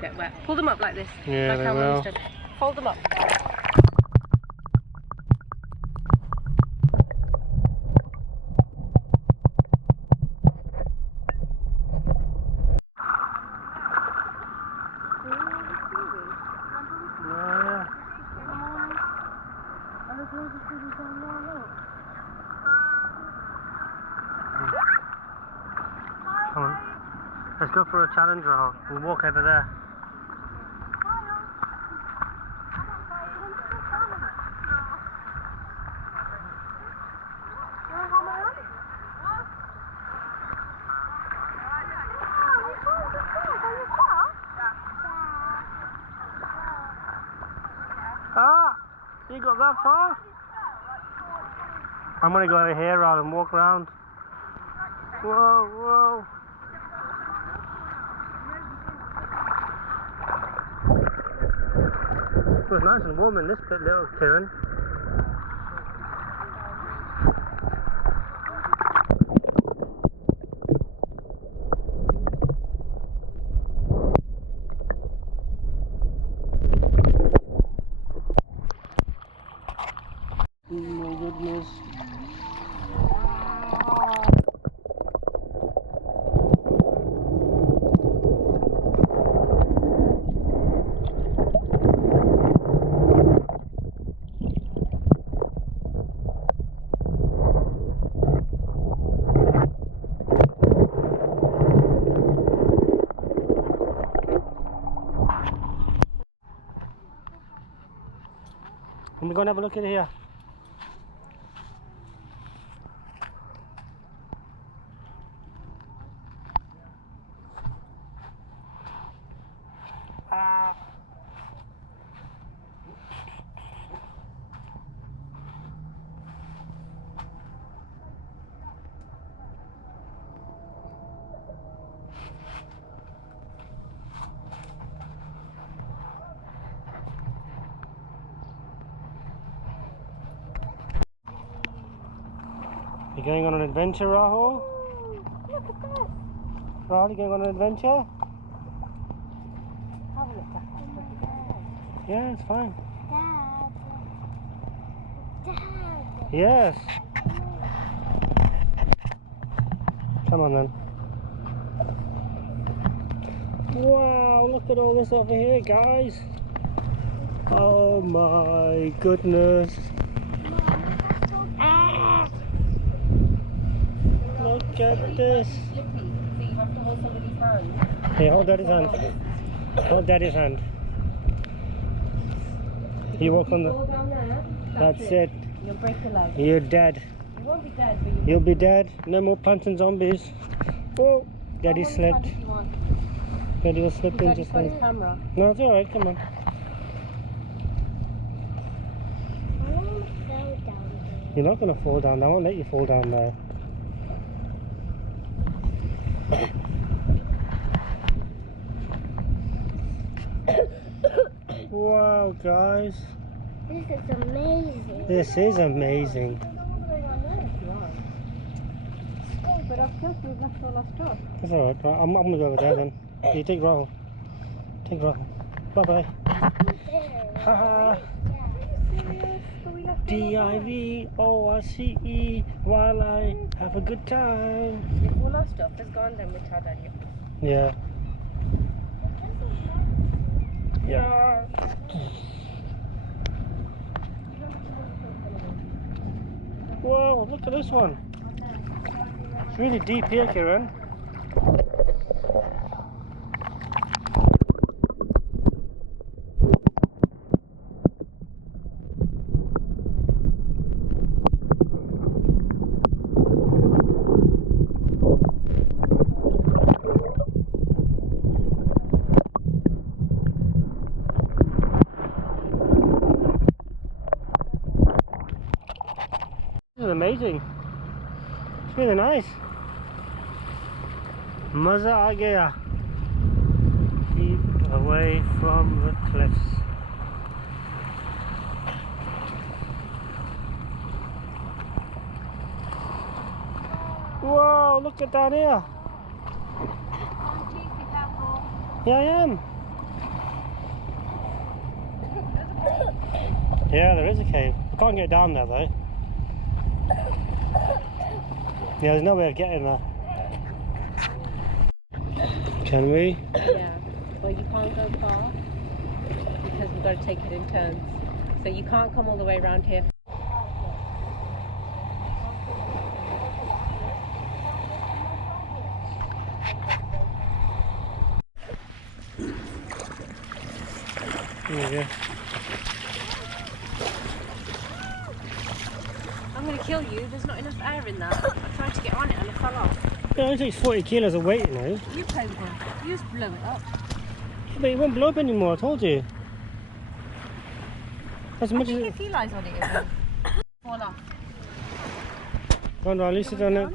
Get wet. Pull them up like this. Yeah, like they how will. Mum's done. Hold them up. Come on. Let's go for a challenge, Rahul. We'll walk over there. Ah! You got that far? I'm gonna go over here rather than walk around. Whoa, whoa. It was nice and warm in this bit, little Kieran. Oh my goodness. Can we go and have a look at it here? Ah. You going on an adventure, Rahul? Look at that. Rahul, you going on an adventure? Have a look at that. Yeah, it's fine. Dad. Dad. Yes. Come on then. Wow, look at all this over here, guys. Oh my goodness. Look at this. So you have to hold somebody's hand. Hey, hold Daddy's hand. Hold Daddy's hand. You walk on Go the... down there. That's it. You'll break your leg. You're dead. You won't be dead, but You'll be dead. No more plants and zombies. Oh, Daddy slipped. Daddy was slipping just on then. his camera. No, it's alright, come on. I almost fell down there. You're not going to fall down. I won't let you fall down there. Wow, guys. This is amazing. This is amazing. But I've killed you, that's all I've done. That's alright. I'm going to go over there then. You take Rahul. Take Rahul. Bye-bye. Haha. D-I-V-O-R-C-E while I have a good time. If all our stuff is gone, then we'll tell Daddy. Yeah. Yeah. Whoa, look at this one. It's really deep here, Kieran. This is amazing. It's really nice. Maza aa gaya. Keep away from the cliffs. Whoa, look at down here. Yeah, I am. Yeah, there is a cave. I can't get down there though. Yeah, there's no way of getting there. Can we? Yeah, but you can't go far because we've got to take it in turns. So you can't come all the way around here. There we go. I'm going to kill you. There's not enough air in that. I tried to get on it and it fell off. It only takes 40 kilos of weight, you know. You play with him. You just blow it up. But it won't blow up anymore, I told you. As much as if he lies on it, it will fall off. Go on, darling, sit down there.